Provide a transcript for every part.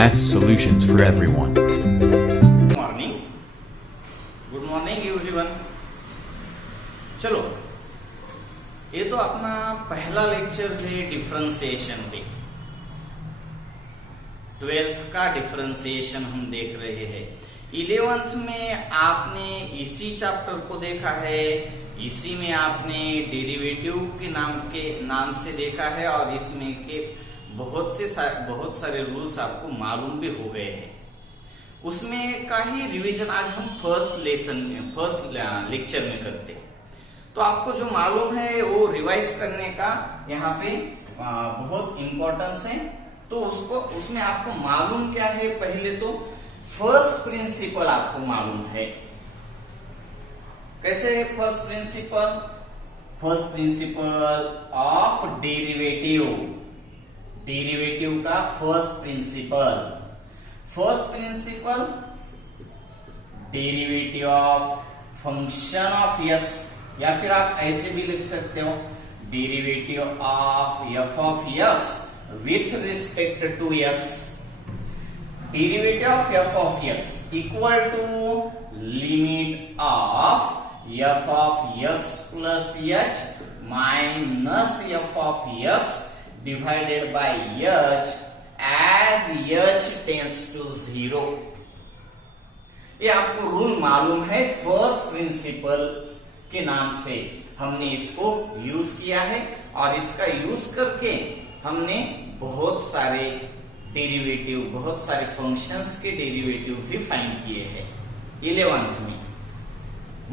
Math solutions for everyone. Good morning everyone. चलो, ये तो अपना पहला लेक्चर है डिफरेंशिएशन पे। 12th का डिफरेंशिएशन हम देख रहे हैं। 11th में आपने इसी चैप्टर को देखा है, इसी में आपने डेरिवेटिव के नाम से देखा है और इसमें के बहुत सारे रूल्स आपको मालूम भी हो गए हैं। उसमें का ही रिवीजन आज हम फर्स्ट लेक्चर में करते हैं। तो आपको जो मालूम है वो रिवाइज करने का यहाँ पे बहुत इंपॉर्टेंस है। तो उसमें आपको मालूम क्या है, पहले तो फर्स्ट प्रिंसिपल आपको मालूम है। कैसे है first principle? First principle of derivative का first principle derivative of function of X, या फिर आप ऐसे भी लिख सकते हो derivative of F of x with respect to X. Derivative of F of X equal to limit of F of X plus H minus F of X divided by H as h tends to 0। ये आपको rule मालूम है, first principal के नाम से हमने इसको use किया है और इसका यूज करके हमने बहुत सारे डेरिवेटिव, बहुत सारे फंक्शंस के डेरिवेटिव भी फाइंड किए हैं 11th में।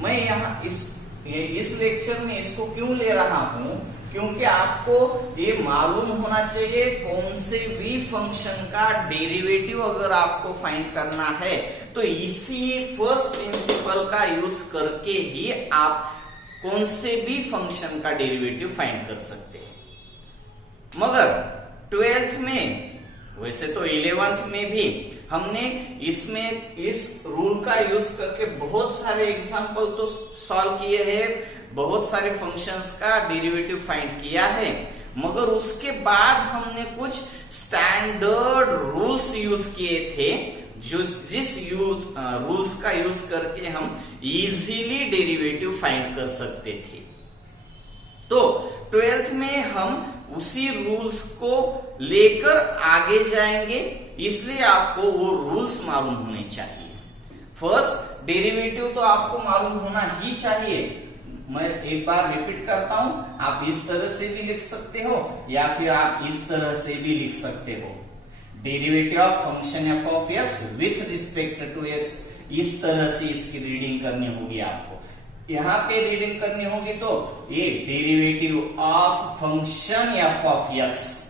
मैं यहाँ इस लेक्चर में इसको क्यों ले रहा हूं, क्योंकि आपको ये मालूम होना चाहिए कौन से भी फंक्शन का डेरिवेटिव अगर आपको फाइंड करना है तो इसी फर्स्ट प्रिंसिपल का यूज करके ही आप कौन से भी फंक्शन का डेरिवेटिव फाइंड कर सकते हैं। मगर 12th में, वैसे तो 11th में भी हमने इसमें इस रूल का यूज करके बहुत सारे एग्जाम्पल तो सॉल्व किए हैं, बहुत सारे फंक्शंस का डेरिवेटिव फाइंड किया है। मगर उसके बाद हमने कुछ स्टैंडर्ड रूल्स यूज किए थे, जिस रूल्स का यूज करके हम इजीली डेरिवेटिव फाइंड कर सकते थे। तो 12th में हम उसी रूल्स को लेकर आगे जाएंगे, इसलिए आपको वो रूल्स मालूम होने चाहिए। फर्स्ट डेरिवेटिव तो आपको मालूम होना ही चाहिए। मैं एक बार रिपीट करता हूं, आप इस तरह से भी लिख सकते हो या फिर आप इस तरह से भी लिख सकते हो। Derivative of function f of x with respect to x, इस तरह से इसकी रीडिंग करनी होगी आपको। यहां पे रीडिंग करनी होगी तो ये derivative of function f of x.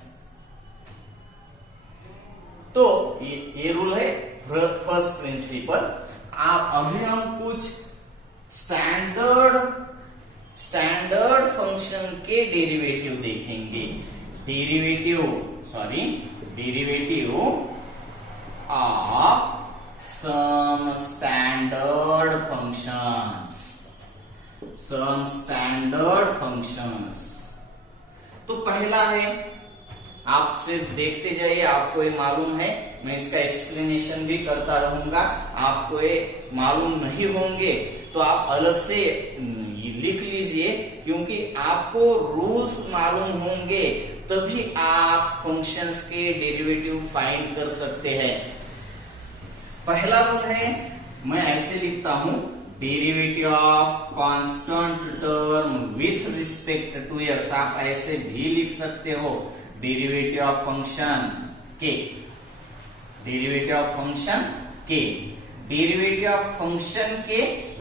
तो ये रूल है फर्स्ट प्रिंसिपल। आप अभी हम कुछ स्टैंडर्ड फंक्शन के डेरिवेटिव देखेंगे। Derivative of some standard functions. तो पहला है, आप सिर्फ देखते जाइए, आपको ये मालूम है, मैं इसका एक्सप्लेनेशन भी करता रहूंगा। आपको ये मालूम नहीं होंगे तो आप अलग से लिख लीजिए, क्योंकि आपको रूल्स मालूम होंगे तभी आप फंक्शंस के डेरिवेटिव फाइंड कर सकते हैं। पहला रूल है, मैं ऐसे लिखता हूं, derivative of constant term with respect to x. आप ऐसे भी लिख सकते हो, डेरिवेटिव ऑफ फंक्शन के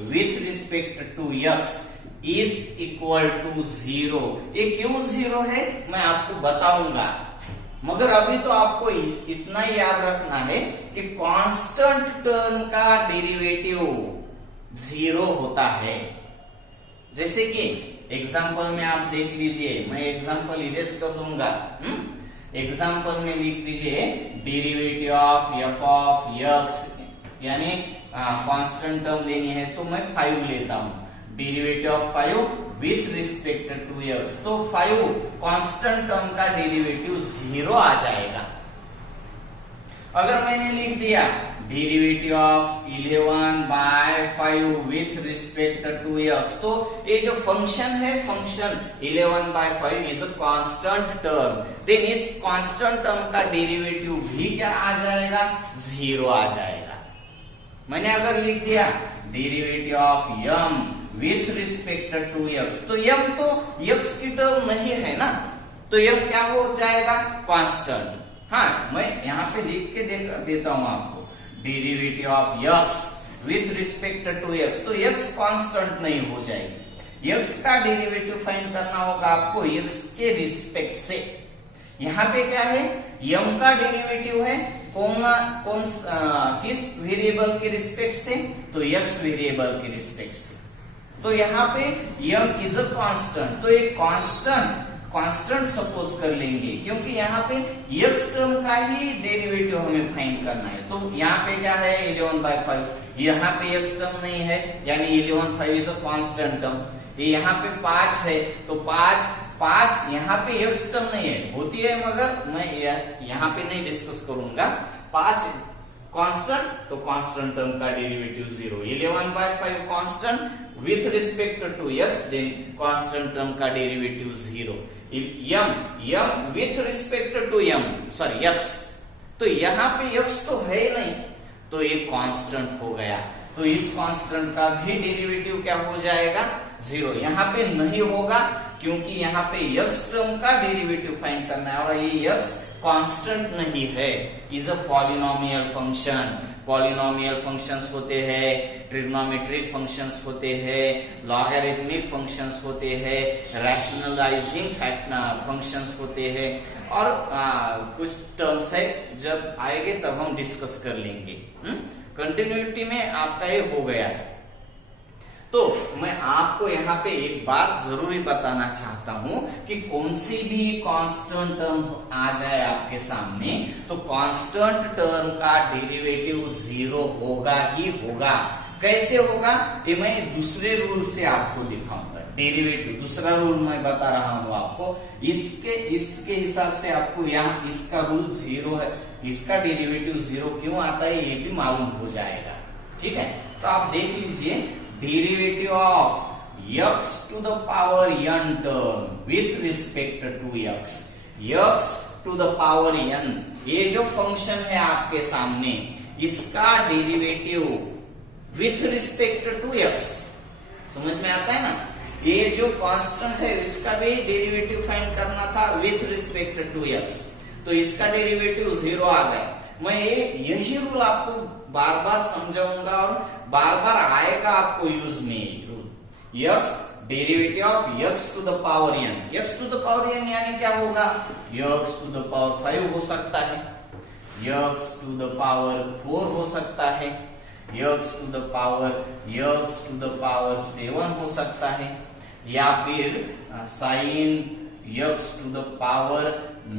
with respect to x is equal to 0। ये क्यों 0 है मैं आपको बताऊंगा, मगर अभी तो आपको इतना ही याद रखना है कि कांस्टेंट टर्म का डेरिवेटिव 0 होता है। जैसे कि एग्जाम्पल में आप देख लीजिए, मैं एग्जाम्पल इरेज कर दूंगा। एग्जाम्पल में लिख दीजिए derivative of F of x, यानी कांस्टेंट टर्म लेनी है तो मैं 5 लेता हूं। Derivative of 5 with respect to x, तो 5 कांस्टेंट टर्म का डेरिवेटिव 0 आ जाएगा। अगर मैंने लिख दिया derivative of 11/5 with respect to x, तो ये जो फंक्शन है, function 11/5 is a constant term, then इस कांस्टेंट टर्म का डेरिवेटिव भी क्या आ जाएगा, 0 आ जाएगा। मैंने अगर लिख दिया derivative of m with respect to x, तो m तो x की टर्म नहीं है ना, तो m क्या हो जाएगा, कांस्टेंट। हाँ, मैं यहाँ पे लिख के देता हूं आपको, derivative of x with respect to x, तो x कांस्टेंट नहीं हो जाएगी। x का डेरिवेटिव फाइंड करना होगा आपको x के रिस्पेक्ट से। यहाँ पे क्या है, m का डेरिवेटिव है किस वेरिएबल के रिस्पेक्ट से, तो x वेरिएबल के रिस्पेक्ट से। तो यहाँ पे m इज अ कांस्टेंट, तो एक कांस्टेंट सपोज कर लेंगे, क्योंकि यहाँ पे x टर्म का ही डेरिवेटिव हमें फाइंड करना है। तो यहाँ पे क्या है, 11/5, यहाँ पे x टर्म नहीं है, यानी 11/5 इज अ कांस्टेंट टर्म। ये यहाँ पे 5 है, तो 5 यहाँ पे x टर्म नहीं है, होती है मगर मैं यहाँ पे नहीं डिस्कस करूंगा। 5 कांस्टेंट, तो कांस्टेंट टर्म का derivative 0, 11/5 constant with respect to x, then constant term का derivative 0। m with respect to x, तो यहाँ पे x तो है ही नहीं, तो ये कांस्टेंट हो गया, तो इस कांस्टेंट का भी डेरिवेटिव क्या हो जाएगा, 0। यहाँ पे नहीं होगा, क्योंकि यहाँ पे x टर्म का डेरिवेटिव फाइंड करना है, और ये x कांस्टेंट नहीं है, is a polynomial function. Polynomial functions होते हैं, ट्रिग्नोमेट्रिक फंक्शंस होते हैं, लॉगरिथमिक फंक्शंस होते हैं, रैशनलाइजिंग फंक्शंस होते हैं, और कुछ टर्म्स है, जब आएंगे तब हम डिस्कस कर लेंगे। कंटिन्यूटी में आपका ये हो गया है। तो मैं आपको यहाँ पे एक बात जरूरी बताना चाहता हूं कि कौन सी भी कांस्टेंट टर्म आ जाए आपके सामने, तो कांस्टेंट टर्म का डेरिवेटिव 0 होगा ही होगा। कैसे होगा, ये मैं दूसरे रूल से आपको दिखाऊंगा। डेरिवेटिव दूसरा रूल मैं बता रहा हूं आपको, इसके हिसाब से आपको यहाँ इसका रूल 0 है, इसका डेरिवेटिव 0 क्यों आता है ये भी मालूम हो जाएगा। ठीक है, तो आप देख लीजिए, derivative of x to the power n term with respect to x to the power n, ये जो फंक्शन है आपके सामने, इसका derivative with respect to x, समझ में आता है ना। ये जो कांस्टेंट है इसका भी डेरिवेटिव फाइंड करना था विथ रिस्पेक्ट टू x, तो इसका डेरिवेटिव 0 आ गया। मैं यही रूल आपको बार बार समझाऊंगा और बार बार आएगा आपको यूज में rule. x derivative of x to the power n, x to the power n यानी क्या होगा, x टू द पावर 5 हो सकता है, x टू द पावर 4 हो सकता है, x टू द पावर 7 हो सकता है, या फिर sin x to the power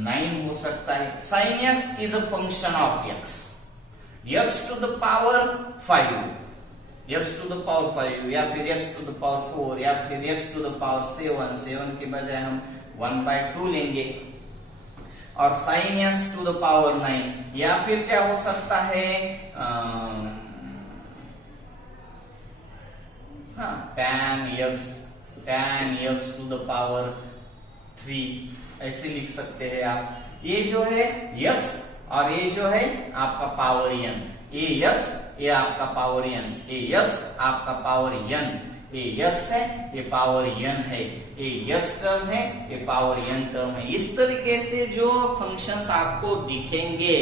9 हो सकता है। sin x is a function of x to the power 5, x to the power 5, या फिर x टू द पावर 4, या फिर x टू द पावर 7 के बजाय हम 1/2 लेंगे, और sin x to the power 9, या फिर क्या हो सकता है, tan x to the power 3, ऐसे लिख सकते हैं आप। ये जो है x और ये जो है आपका पावर n, ये x ये आपका पावर n, ये x आपका पावर n, ये x है ये पावर n है, ये x टर्म है ये पावर n टर्म है। इस तरीके से जो फंक्शंस आपको दिखेंगे,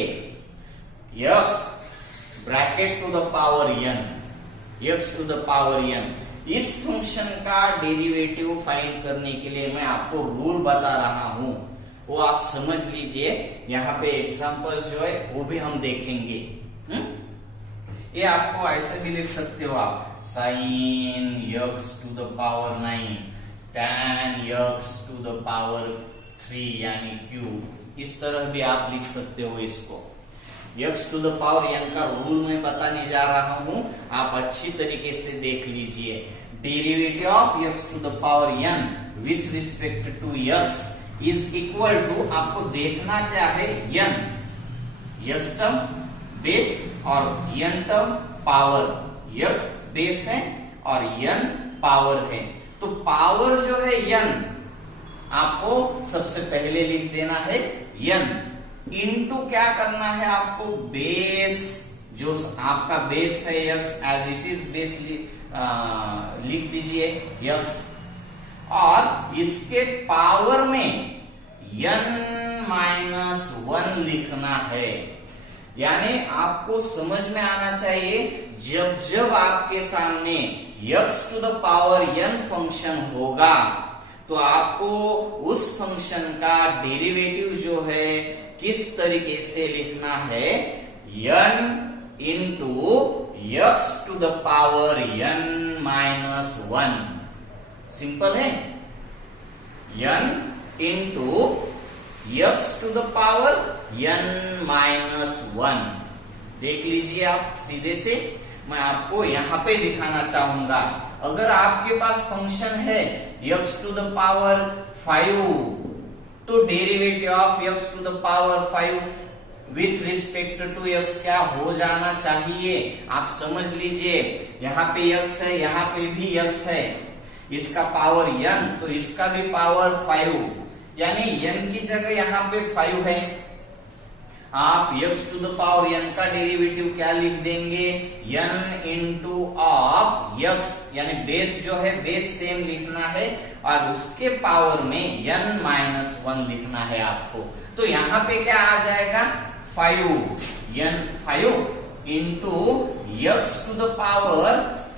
x bracket to the power n, x to the power n, इस फंक्शन का डेरिवेटिव फाइंड करने के लिए मैं आपको रूल बता रहा हूं, वो आप समझ लीजिए। यहाँ पे एग्जांपल्स जो है वो भी हम देखेंगे। ये आपको ऐसे भी लिख सकते हो आप, sin x to the power 9, tan x to the power 3 यानी q, इस तरह भी आप लिख सकते हो इसको। x to the power n का रूल मैं बताने जा रहा हूं, आप अच्छी तरीके से देख लीजिए। Derivative of x to the power n with respect to x is equal to, आपको देखना क्या है, n, x टर्म बेस और n term power, x base है और n पावर है। तो पावर जो है n आपको सबसे पहले लिख देना है n, इनटू क्या करना है आपको, बेस जो आपका बेस है x as it is base लिख दीजिए x, और इसके पावर में n-1 लिखना है। यानी आपको समझ में आना चाहिए, जब जब आपके सामने x to the power n function होगा तो आपको उस फंक्शन का डेरिवेटिव जो है किस तरीके से लिखना है, n into x to the power n-1। Simple है, n into x to the power n-1। देख लीजिए आप सीधे से, मैं आपको यहां पे दिखाना चाहूंगा। अगर आपके पास फंक्शन है x टू द पावर 5, तो derivative of x to the power 5 with respect to x क्या हो जाना चाहिए, आप समझ लीजिए। यहाँ पे x है, यहाँ पे भी x है, इसका पावर n, तो इसका भी पावर 5, यानी n की जगह यहाँ पे 5 है। आप x to the power n का डेरिवेटिव क्या लिख देंगे, n इंटू ऑफ x, यानी बेस जो है बेस सेम लिखना है और उसके पावर में n-1 लिखना है आपको। तो यहाँ पे क्या आ जाएगा, 5 into x to the power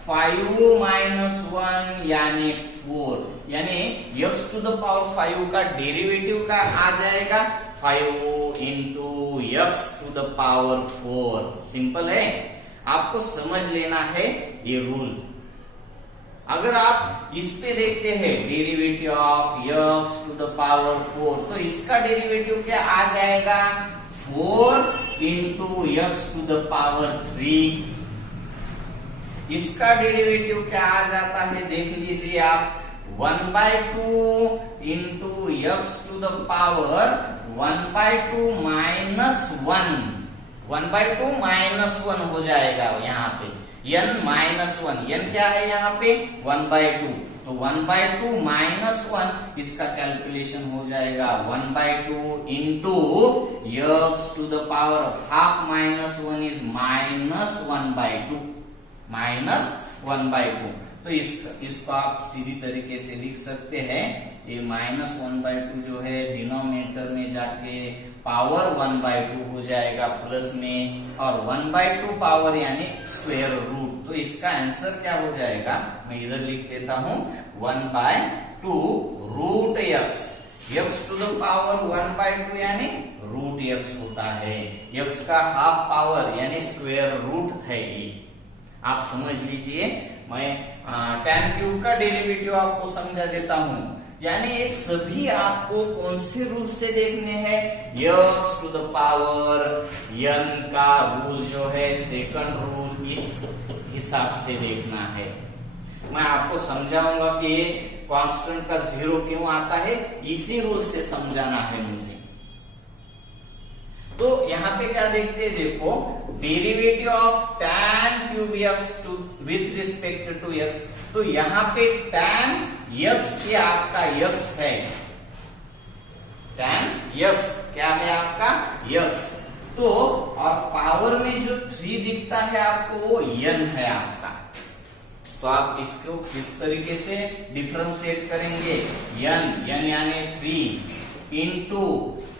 5-1 यानी 4, यानी x टू द पावर 5 का डेरिवेटिव का आ जाएगा 5 into x to the power 4। Simple है, आपको समझ लेना है ये रूल। अगर आप इस पे देखते हैं derivative of x to the power 4, तो इसका डेरिवेटिव क्या आ जाएगा, 4 into x to the power 3। इसका डेरिवेटिव क्या आ जाता है, देख लीजिए आप, 1/2 into x to the power 1/2 -1, 1/2 -1 हो जाएगा यहाँ पे, n-1, n क्या है यहाँ पे 1/2, तो 1/2 -1, इसका कैलकुलेशन हो जाएगा 1/2 into x to the power half -1 is -1/2, -1/2। तो इसको आप सीधी तरीके से लिख सकते हैं, ये -1/2 जो है डिनोमिनेटर में जाके पावर 1/2 हो जाएगा प्लस में, और 1/2 पावर यानी स्क्वायर रूट। तो इसका आंसर क्या हो जाएगा, मैं इधर लिख देता हूं 1/2 root x, x to the power 1/2 यानी रूट x होता है, x का हाफ पावर यानी स्क्वायर रूट है ये, आप समझ लीजिए। मैं tan क्यूब का डेरिवेटिव आपको समझा देता हूं, यानी ये सभी आपको कौन से रूल से देखने हैं, x to the power n का रूल जो है सेकंड रूल, इस हिसाब से देखना है। मैं आपको समझाऊंगा कि कांस्टेंट का 0 क्यों आता है, इसी रूल से समझाना है मुझे। तो यहाँ पे क्या देखते हैं, देखो derivative of tan cube x to with respect to x, तो यहाँ पे tan x ये आपका x है, tan x क्या है आपका x, तो और पावर में जो 3 दिखता है आपको वो n है आपका। तो आप इसको किस तरीके से डिफरेंशिएट करेंगे, n यानी 3 इंटू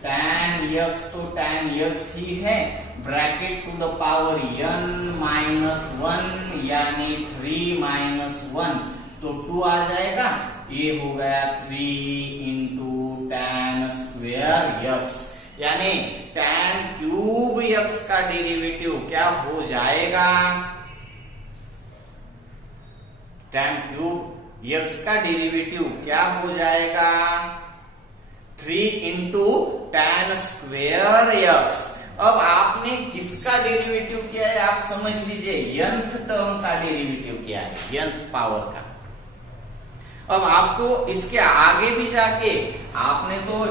tan x, तो tan x ही है, bracket to the power n-1 यानी 3-1, तो 2 आ जाएगा, ये हो गया 3 इंटू tan स्क्वायर x, यानी tan क्यूब x का डेरिवेटिव क्या हो जाएगा, tan क्यूब x का डेरिवेटिव क्या हो जाएगा 3 इंटू tan स्क्वायर x। अब आपने किसका डेरिवेटिव किया है, आप समझ लीजिए, nth टर्म का डेरिवेटिव किया है, nth पावर का। अब आपको इसके आगे भी जाके आपने तो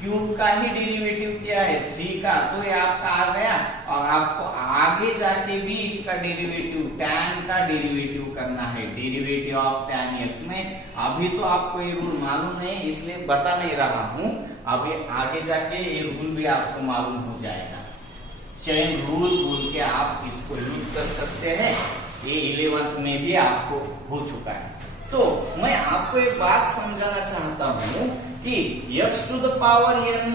क्यूब का ही डेरिवेटिव किया है 3 का, तो ये आपका आ गया, और आपको आगे जाके भी इसका डेरिवेटिव tan का डेरिवेटिव करना है, डेरिवेटिव ऑफ tan x में। अभी तो आपको ये रूल मालूम नहीं इसलिए बता नहीं रहा हूं, अभी आगे जाके ये रूल भी आपको मालूम हो जाएगा। चेन रूल बोल के आप इसको यूज कर सकते हैं, ये 11th में भी आपको हो चुका है। तो मैं आपको एक बात समझाना चाहता हूं कि x to the power n,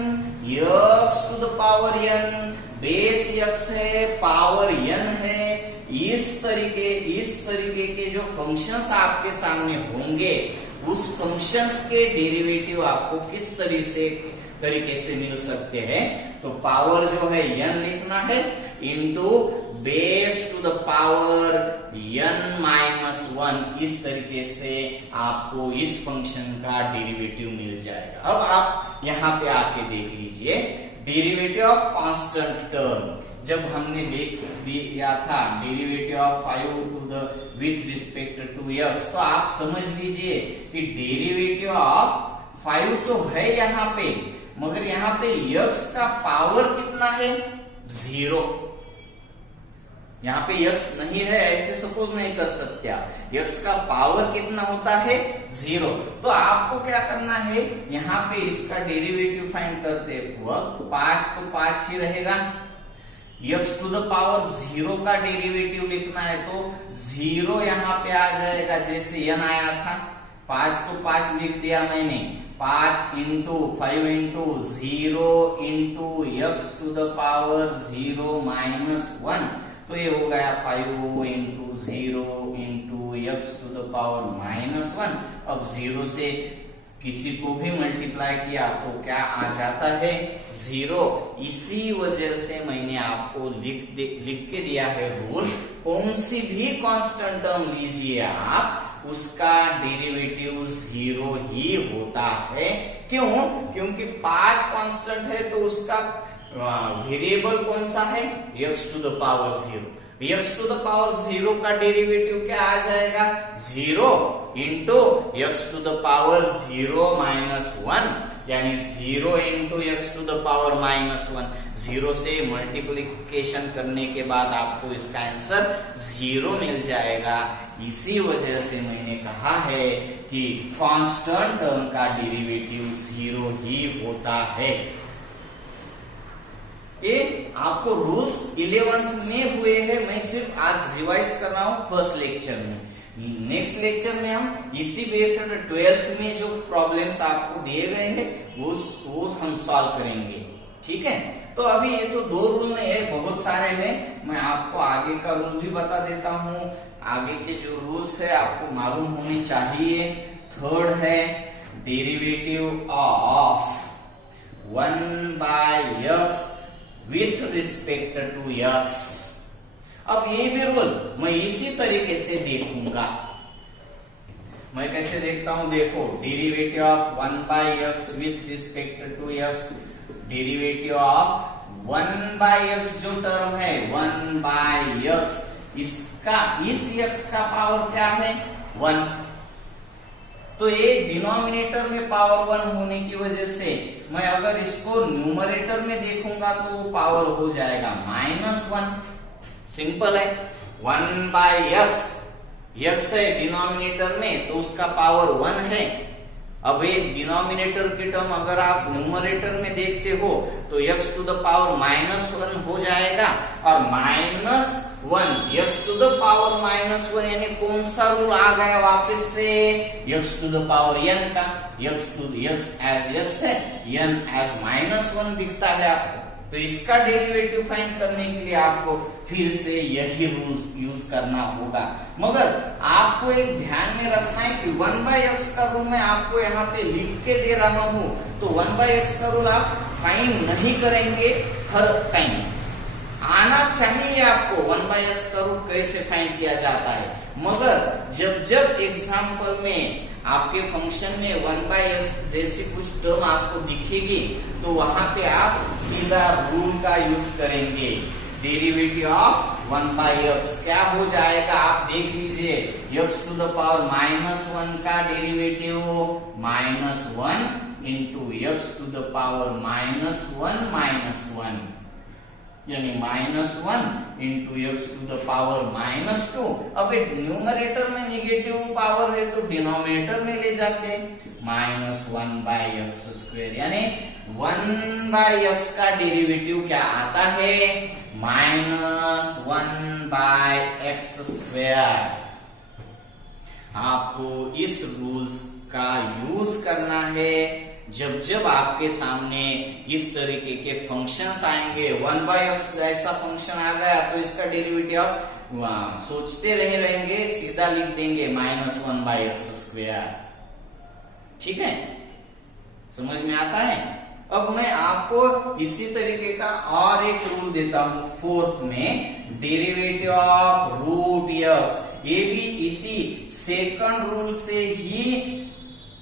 x to the power n base x है, पावर n है, इस तरीके के जो फंक्शंस आपके सामने होंगे उस फंक्शंस के डेरिवेटिव आपको किस तरीके से मिल सकते हैं। तो पावर जो है n लिखना है into base to the power n माइनस 1, इस तरीके से आपको इस फंक्शन का डेरिवेटिव मिल जाएगा। अब आप यहाँ पे आके देख लीजिए डेरिवेटिव ऑफ कांस्टेंट टर्म जब हमने देख दिया था derivative of 5 to the with respect to x, तो आप समझ लीजिए कि डेरिवेटिव ऑफ 5 तो है यहाँ पे, मगर यहाँ पे x का पावर कितना है 0। यहाँ पे x नहीं है ऐसे सपोज नहीं कर सकते आप, x का पावर कितना होता है 0। तो आपको क्या करना है, यहाँ पे इसका डेरिवेटिव फाइंड करते वक्त 5 तो 5 ही रहेगा, x टू द पावर 0 का डेरिवेटिव लिखना है तो 0 यहाँ पे आ जाएगा, जैसे n आया था 5 तो 5 लिख दिया मैंने, 5 into 5 into 0 into x to the power 0 minus 1, तो ये हो गया 5 into 0 into x to the power minus 1। अब 0 से किसी को भी मल्टीप्लाई किया तो क्या आ जाता है 0। इसी वजह से मैंने आपको लिख के दिया है रूल, कौन सी भी कांस्टेंट टर्म लीजिए आप उसका डेरिवेटिव 0 ही होता है। क्यों? क्योंकि 5 कांस्टेंट है तो उसका वेरिएबल कौन सा है x to the power 0, x to the power 0 का डेरिवेटिव क्या आ जाएगा 0 into x to the power 0 minus 1, यानी 0 into x to the power minus 1। 0 से मल्टीप्लिकेशन करने के बाद आपको इसका आंसर 0 मिल जाएगा। इसी वजह से मैंने कहा है कि कांस्टेंट टर्म का डेरिवेटिव 0 ही होता है। ये आपको रूल्स 11th में हुए हैं, मैं सिर्फ आज रिवाइज कर रहा हूं फर्स्ट लेक्चर में। नेक्स्ट लेक्चर में हम इसी बेस्ड 12th में जो प्रॉब्लम्स आपको दिए गए हैं वो हम सॉल्व करेंगे, ठीक है। तो अभी ये तो 2 रूल नहीं है, बहुत सारे हैं, मैं आपको आगे का रूल भी बता देता हूँ। आगे के जो रूल्स है आपको मालूम होने चाहिए। थर्ड है derivative of 1 by x with respect to x। अब ये भी रूल मैं इसी तरीके से देखूंगा। मैं कैसे देखता हूं, देखो derivative of 1 by x with respect to x, derivative of 1 by x जो टर्म है 1 बाय x, इसका इस x का पावर क्या है 1, तो ये डिनोमिनेटर में पावर 1 होने की वजह से मैं अगर इसको न्यूमरेटर में देखूंगा तो वो पावर हो जाएगा -1। सिंपल है, 1 बाय x है डिनोमिनेटर में तो उसका पावर 1 है। अब ये डिनोमिनेटर की टर्म अगर आप न्यूमरेटर में देखते हो तो x टू द पावर -1 हो जाएगा, और -1 x टू द पावर -1 यानी कौन सा रूल आ गया वापस से x to the power n का, x एज x है, n एज -1 दिखता है आपको। तो इसका डेरिवेटिव फाइंड करने के लिए आपको फिर से यही रूल्स यूज करना होगा। मगर आपको एक ध्यान में रखना है कि 1 बाय x का रूल मैं आपको यहाँ पे लिख के दे रहा हूं, तो 1 बाय x का रूल आप फाइंड नहीं करेंगे हर टाइम। आना चाहिए आपको 1 बाय x का रूल कैसे फाइंड किया जाता है, मगर जब एग्जाम्पल में आपके फंक्शन में 1 बाय x जैसी कुछ टर्म आपको दिखेगी तो वहां पे आप सीधा रूल का यूज करेंगे। डेरिवेटिव ऑफ 1 बाय x क्या हो जाएगा आप देख लीजिए, x टू द पावर -1 का derivative -1 into x to the power -1 -1, यानी -1 into x to the power -2। अब न्यूमरेटर में निगेटिव पावर है तो डिनोमिनेटर में ले जाते हैं, -1/x², यानी 1/x का डेरिवेटिव क्या आता है, -1/x²। आपको इस रूल्स का यूज करना है जब आपके सामने इस तरीके के फंक्शंस आएंगे। 1/x ऐसा फंक्शन आ गया तो इसका डेरिवेटिव आप सोचते रहेंगे, सीधा लिख देंगे -1/x²। ठीक है, समझ में आता है। अब मैं आपको इसी तरीके का और एक रूल देता हूं, फोर्थ में, डेरिवेटिव ऑफ √x। ये भी इसी सेकंड रूल से ही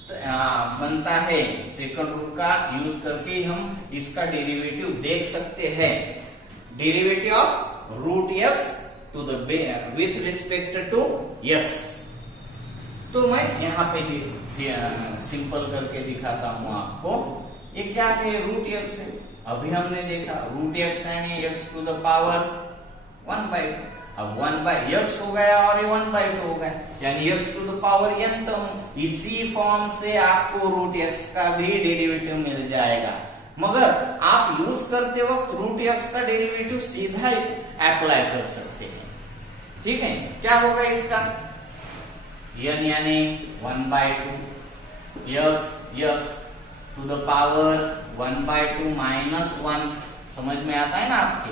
बनता है। सेकंड रूल का यूज करके हम इसका डेरिवेटिव देख सकते हैं। Derivative of √x to the with respect to x। तो मैं यहाँ पे सिंपल करके दिखाता हूं आपको। ये क्या है, √x है। अभी हमने देखा √x यानी x टू द पावर 1/2। अब 1/x हो गया और ये 1/2 हो गया, यानी x to the power n term. इसी फॉर्म से आपको √x का भी डेरिवेटिव मिल जाएगा। मगर आप यूज करते वक्त √x का डेरिवेटिव सीधा अप्लाई कर सकते हैं। ठीक है, क्या होगा इसका, n यानी 1/2 x टू द पावर 1/2 -1। समझ में आता है ना आपके,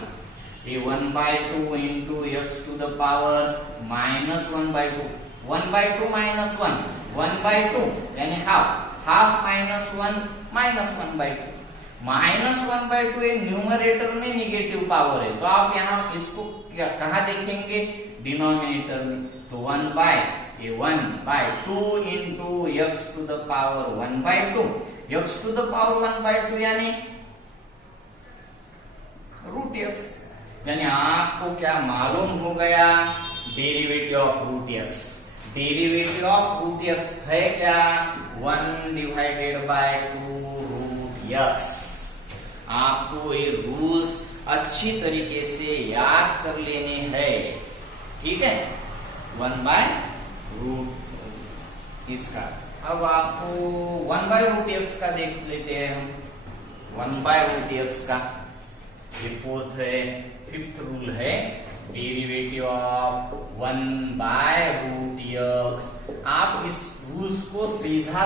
ये 1/2 into x to the power -1/2। 1/2 -1 1/2 यानी हाफ -1 -1/2। -1/2 ये न्यूमरेटर में निगेटिव पावर है, तो आप यहाँ इसको कहाँ देखेंगे, डिनोमिनेटर में। तो 1/2 into x to the power 1/2, x to the power 1/2 यानी √x। यानी आपको क्या मालूम हो गया, derivative of √x। Derivative of √x है क्या, 1/2√x। आपको ये रूल्स अच्छी तरीके से याद कर लेने हैं। ठीक है, 1/√, इसका अब आपको 1/√x का देख लेते हैं हम। 1/√x का ये फोर्थ है, फिफ्थ रूल है, डेरिवेटिव ऑफ 1/√x। आप इस रूल्स को सीधा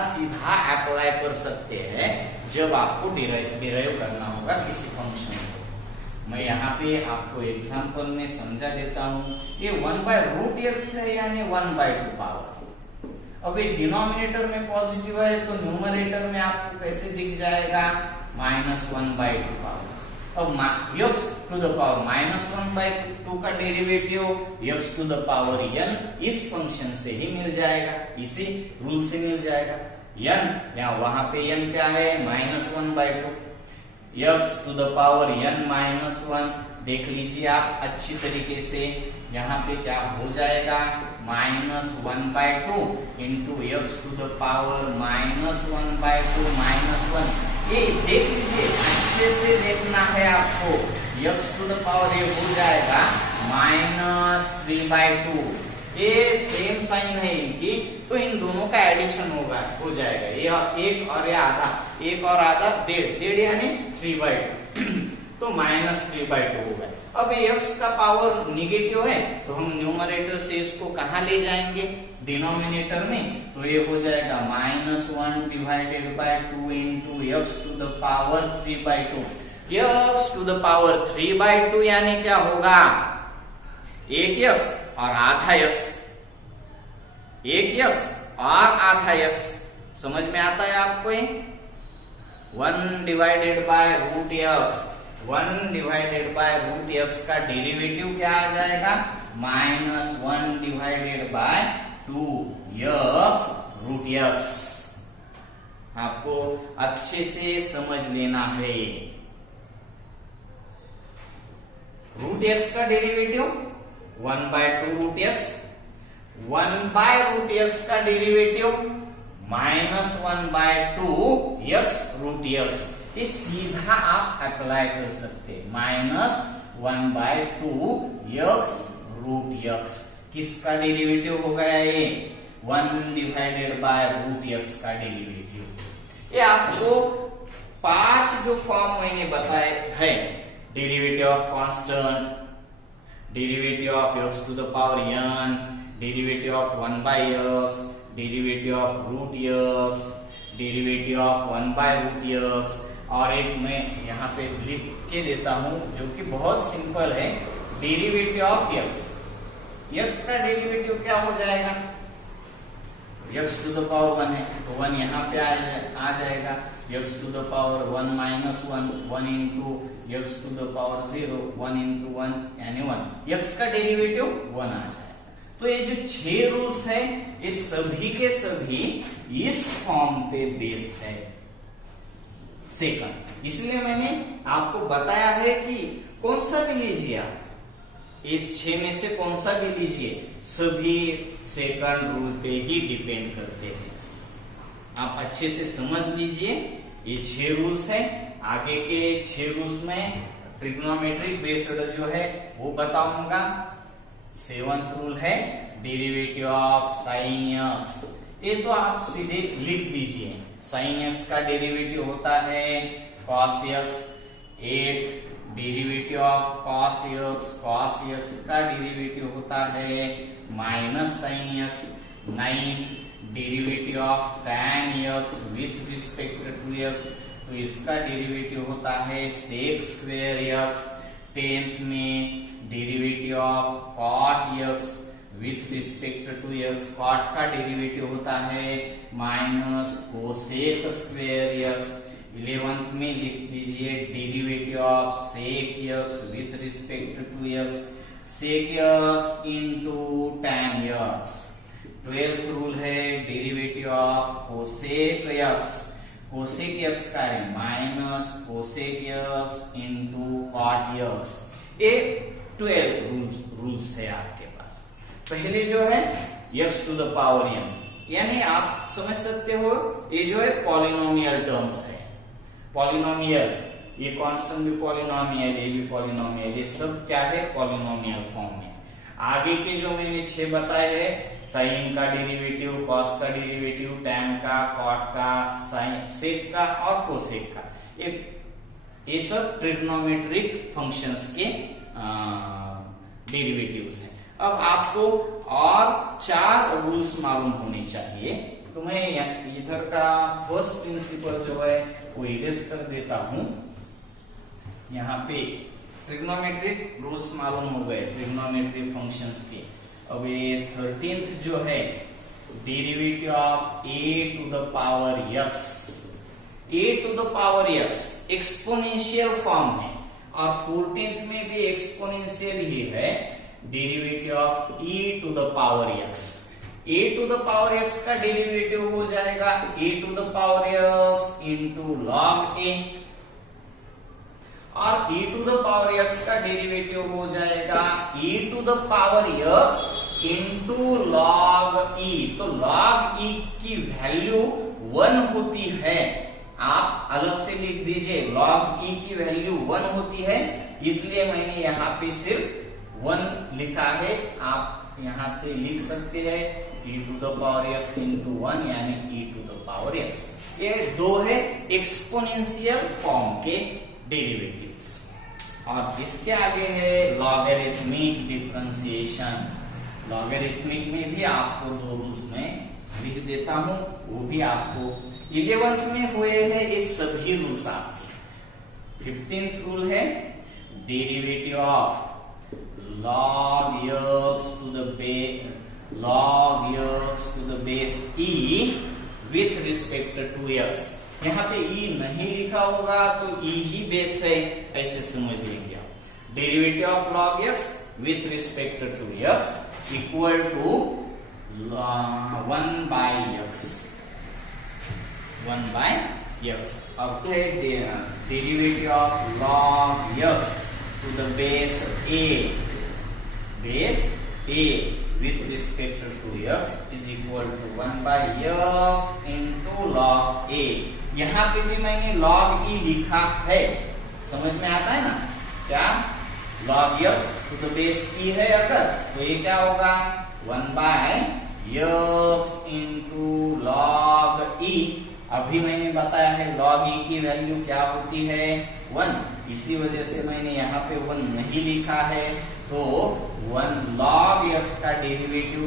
अप्लाई कर सकते हैं जब आपको डिराइव करना होगा किसी फंक्शन को। मैं यहाँ पे आपको एग्जांपल में समझा देता हूँ। ये 1/√x है, यानी 1/2 पावर है। अब ये डिनोमिनेटर में पॉजिटिव है तो न्यूमरेटर में आपको कैसे दिख जाएगा, -1/2 पावर। अब x टू द पावर -1/2 का derivative x to the power n इस फंक्शन से ही मिल जाएगा, इसी रूल से मिल जाएगा। n यहाँ वहां पे n क्या है, -1/2। x to the power n-1 देख लीजिए आप अच्छी तरीके से। यहाँ पे क्या हो जाएगा, -1/2 into x to the power -1/2 -1। ये देख लीजिए, अच्छे से देखना है आपको। x टू द पावर ये हो जाएगा -3/2। ये सेम साइन है इनकी, तो इन दोनों का एडिशन होगा, हो जाएगा। ये एक और ये आधा, एक और आधा, डेढ़ यानी 3/2 तो -3/2 होगा। अब x का पावर निगेटिव है तो हम न्यूमरेटर से इसको कहाँ ले जाएंगे, डिनोमिनेटर में। तो ये हो जाएगा -1/2 into x to the power 3/2। x to the power 3/2 यानी क्या होगा, एक x और आधा x, एक x और आधा x। समझ में आता है आपको ये, 1/√x। 1/√x का डेरिवेटिव क्या आ जाएगा, -1/2x√x। आपको अच्छे से समझ लेना है। √x का डेरिवेटिव 1/2√x, 1/√x का डेरिवेटिव -1/2x√x। ये सीधा आप अप्लाई कर सकते हैं, 1/2 x रूट x। किसका डेरिवेटिव हो गया ये? 1/√x का डेरिवेटिव। ये आपको 5 जो फॉर्म मैंने बताए है, derivative of constant, derivative of x to the power n, derivative of 1/x, derivative of root x, derivative of 1/√x, और एक मैं यहाँ पे लिख के देता हूं जो कि बहुत सिंपल है, डेरिवेटिव ऑफ x। x का डेरिवेटिव क्या हो जाएगा? x टू द पावर 1 है तो 1 यहाँ पे आ जाएगा, x to the power 1 minus 1, 1 into x to the power 0, 1 into 1 यानी 1। x का डेरिवेटिव 1 आ जाएगा। तो ये जो 6 रूल्स है ये सभी के सभी इस फॉर्म पे बेस्ड है, सेकंड। इसलिए मैंने आपको बताया है कि कौन सा भी लीजिए आप, इस 6 में से कौन सा भी लीजिए, सभी सेकंड रूल पे ही डिपेंड करते हैं। आप अच्छे से समझ लीजिए, ये 6 रूल्स है। आगे के 6 रूल्स में ट्रिग्नोमेट्रिक बेस्ड जो है वो बताऊंगा। 7th रूल है डेरिवेटिव ऑफ साइन x। ये तो आप सीधे लिख दीजिए, साइन x का डेरिवेटिव होता है cos x। 8 derivative of cos x, cos x का डेरिवेटिव होता है minus sine x। 9th derivative of tan x with respect to x, तो इसका डेरिवेटिव होता है sec स्क्वायर x। 10th में derivative of cot x with respect to x, cot का derivative होता है minus cosec square x। 11th में लिख दीजिए derivative of sec x with respect to x, sec x into tan x। 12th rule है derivative of cosec x, cosec x का है minus cosec x into cot x। ये 12 rules है आपके पास। पहले जो है x to the power n, यानी आप समझ सकते हो ये जो है पॉलिनोमियल टर्म्स है। पॉलिनोमियल, ये कांस्टेंट भी पॉलिनोमियल, ये भी पॉलिनोमियल, ये सब क्या है? पॉलिनोमियल फॉर्म में। आगे के जो मैंने 6 बताए हैं, साइन का डेरिवेटिव, कॉस का डेरिवेटिव, टैन का, कॉट का, साइन सेक का और कोसेक का, ये सब ट्रिग्नोमेट्रिक फंक्शंस के डेरिवेटिव्स हैं। अब आपको और 4 रूल्स मालूम होने चाहिए, तो मैं इधर का फर्स्ट प्रिंसिपल जो है वो इरेज कर देता हूं। यहाँ पे ट्रिग्नोमेट्रिक रूल्स मालूम हो गए ट्रिग्नोमेट्रिक फंक्शंस के। अब ये 13th जो है derivative of a to the power x, a to the power x एक्सपोनेंशियल फॉर्म है, और 14th में भी एक्सपोनेंशियल ही है, derivative of e to the power x। a to the power x का डेरिवेटिव हो जाएगा a to the power x into log a, और e to the power x का डेरिवेटिव हो जाएगा e to the power x into log e। तो log e की value 1 होती है, आप अलग से लिख दीजिए, log e की वैल्यू 1 होती है, इसलिए मैंने यहाँ पे सिर्फ 1 लिखा है। आप यहाँ से लिख सकते हैं e to the power x into 1 यानी e to the power x। ये 2 है एक्सपोनेंशियल फॉर्म के डेरिवेटिव्स। और इसके आगे है लॉगरिथमिक डिफरेंशिएशन। लॉगरिथमिक में भी आपको 2 रूल्स में लिख देता हूं, वो भी आपको 11th में हुए हैं ये सभी रूल्स आपके। 15th रूल है derivative of log x to the base e with respect to x। यहाँ पे e नहीं लिखा होगा तो e ही बेस है, ऐसे समझ लीजिए आप। Derivative of log x with respect to x equal to 1/x। अब है derivative of log x to the base a with respect to x is equal to 1/x into log a। यहाँ पे भी मैंने log e लिखा है, समझ में आता है ना? क्या log x to the base e है अगर, तो ये क्या होगा 1/x इंटू log e। अभी मैंने बताया है log e की वैल्यू क्या होती है 1, इसी वजह से मैंने यहाँ पे 1 नहीं लिखा है। तो 1 log x का डेरिवेटिव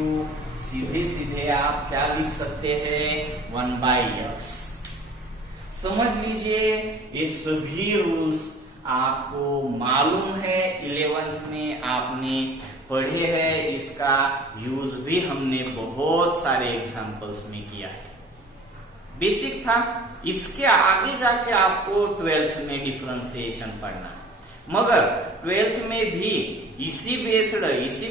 सीधे सीधे आप क्या लिख सकते हैं 1/x। समझ लीजिए ये सभी रूल्स आपको मालूम है, 11th में आपने पढ़े हैं, इसका यूज भी हमने बहुत सारे एग्जांपल्स में किया है। बेसिक था, इसके आगे जाके आपको 12th में डिफरेंशिएशन पढ़ना है, मगर 12th में भी इसी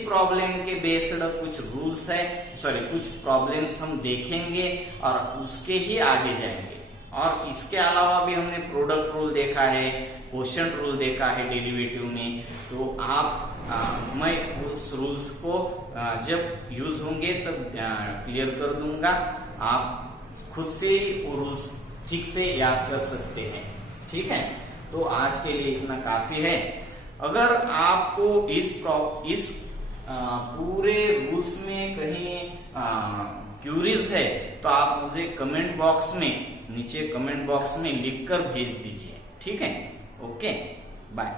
प्रॉब्लम के बेस्ड कुछ रूल्स है, कुछ प्रॉब्लम्स हम देखेंगे और उसके ही आगे जाएंगे। और इसके अलावा भी हमने प्रोडक्ट रूल देखा है, क्वोशंट रूल देखा है डेरिवेटिव में। तो आप मैं उस रूल्स को जब यूज होंगे तब क्लियर कर दूंगा, आप खुद से ही वो रूल्स ठीक से याद कर सकते हैं। ठीक है, तो आज के लिए इतना काफी है। अगर आपको इस पूरे रूल्स में कहीं क्यूरीज है तो आप मुझे कमेंट बॉक्स में, नीचे कमेंट बॉक्स में लिखकर भेज दीजिए। ठीक है, ओके, बाय।